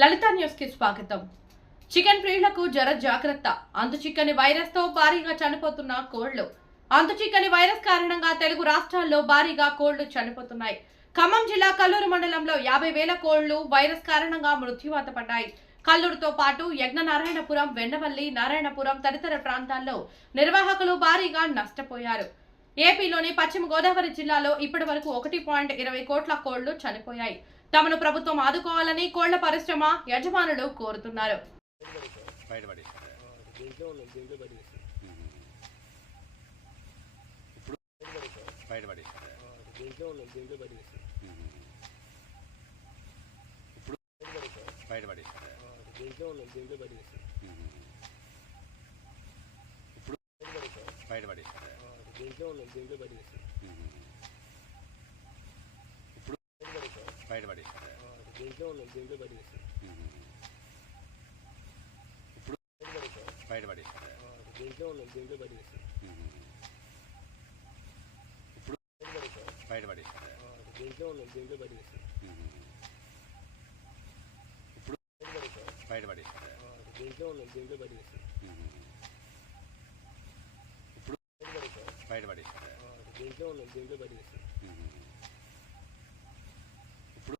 లలిత news కి స్వాగతం. Chicken ప్రియులకు జర జాగ్రత్త. అంతుచిక్కని వైరస్ తో భారీగా చనిపోతున్న కోళ్లు. అంతుచిక్కని వైరస్ కారణంగా తెలుగు రాష్ట్రాల్లో భారీగా కోళ్లు చనిపోతున్నాయి. ఖమ్మం జిల్లా కల్లూరు మండలంలో 50,000 కోళ్లు వైరస్ కారణంగా మృత్యువాత పడ్డాయి. కల్లూరుతో పాటు యజ్ఞనారాయణపురం, వెన్నవల్లి, నారాయణపురం తదితర ప్రాంతాల్లో నిర్వాహకులు భారీగా నష్టపోయారు. ఏపీలోని పశ్చిమ గోదావరి జిల్లాలో ఇప్పటి వరకు 1.20 కోట్ల కోళ్లు చనిపోయాయి. తమను ప్రభుత్వం ఆదుకోవాలని కోళ్ల పరిశ్రమ యజమానులు కోరుతున్నారు. బయటపడేసారు.